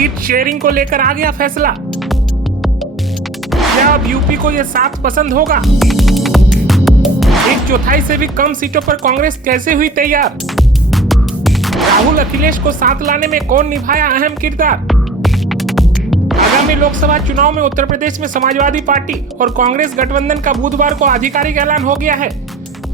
Seat sharing को लेकर आ गया फैसला। क्या अब यूपी को ये साथ पसंद होगा? 1/4 से भी कम सीटों पर कांग्रेस कैसे हुई तैयार? राहुल अखिलेश को साथ लाने में कौन निभाया अहम किरदार? आगामी लोकसभा चुनाव में उत्तर प्रदेश में समाजवादी पार्टी और कांग्रेस गठबंधन का बुधवार को आधिकारिक ऐलान हो गया है।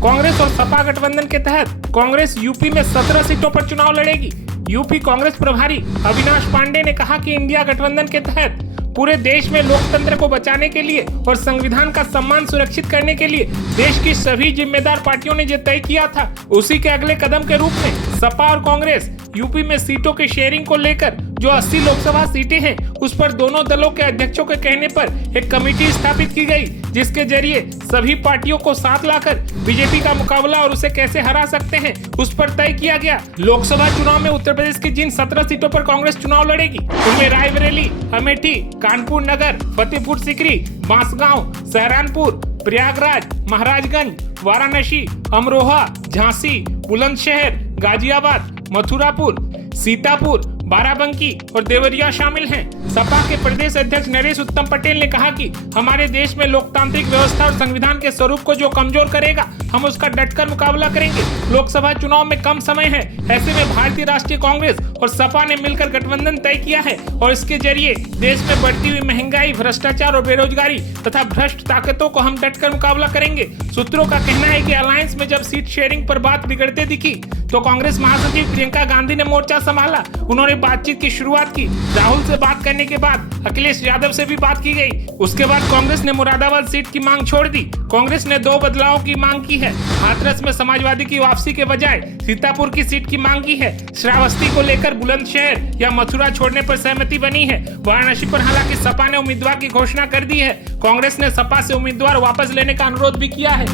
कांग्रेस और सपा गठबंधन के तहत कांग्रेस यूपी में 17 सीटों पर चुनाव लड़ेगी। यूपी कांग्रेस प्रभारी अविनाश पांडे ने कहा कि इंडिया गठबंधन के तहत पूरे देश में लोकतंत्र को बचाने के लिए और संविधान का सम्मान सुरक्षित करने के लिए देश की सभी जिम्मेदार पार्टियों ने जो तय किया था, उसी के अगले कदम के रूप में सपा और कांग्रेस यूपी में सीटों के शेयरिंग को लेकर जो 80 लोकसभा सीटें हैं, उस पर दोनों दलों के अध्यक्षों के कहने पर एक कमेटी स्थापित की गई, जिसके जरिए सभी पार्टियों को साथ लाकर बीजेपी का मुकाबला और उसे कैसे हरा सकते हैं, उस पर तय किया गया। लोकसभा चुनाव में उत्तर प्रदेश की जिन 17 सीटों पर कांग्रेस चुनाव लड़ेगी, उनमें रायबरेली, अमेठी, कानपुर नगर, फतेहपुर सीकरी, बांसगांव, सहारनपुर, प्रयागराज, महाराजगंज, वाराणसी, अमरोहा, झांसी, बुलंदशहर, गाजियाबाद, मथुरापुर, सीतापुर, बाराबंकी और देवरिया शामिल हैं। सपा के प्रदेश अध्यक्ष नरेश उत्तम पटेल ने कहा कि हमारे देश में लोकतांत्रिक व्यवस्था और संविधान के स्वरूप को जो कमजोर करेगा, हम उसका डटकर मुकाबला करेंगे। लोकसभा चुनाव में कम समय है, ऐसे में भारतीय राष्ट्रीय कांग्रेस और सपा ने मिलकर गठबंधन तय किया है और इसके जरिए देश में बढ़ती हुई महंगाई, भ्रष्टाचार और बेरोजगारी तथा भ्रष्ट ताकतों को हम डटकर मुकाबला करेंगे। सूत्रों का कहना है कि अलायंस में जब सीट शेयरिंग पर बात बिगड़ते दिखी तो कांग्रेस महासचिव प्रियंका गांधी ने मोर्चा संभाला। उन्होंने बातचीत की शुरुआत की। राहुल से बात करने के बाद अखिलेश यादव से भी बात की गई। उसके बाद कांग्रेस ने मुरादाबाद सीट की मांग छोड़ दी। कांग्रेस ने 2 बदलावों की मांग की है। हाथरस में समाजवादी की वापसी के बजाय सीतापुर की सीट की मांग की है। श्रावस्ती को लेकर बुलंदशहर या मथुरा छोड़ने पर सहमति बनी है। वाराणसी पर हालांकि सपा ने उम्मीदवार की घोषणा कर दी है। कांग्रेस ने सपा से उम्मीदवार वापस लेने का अनुरोध भी किया है।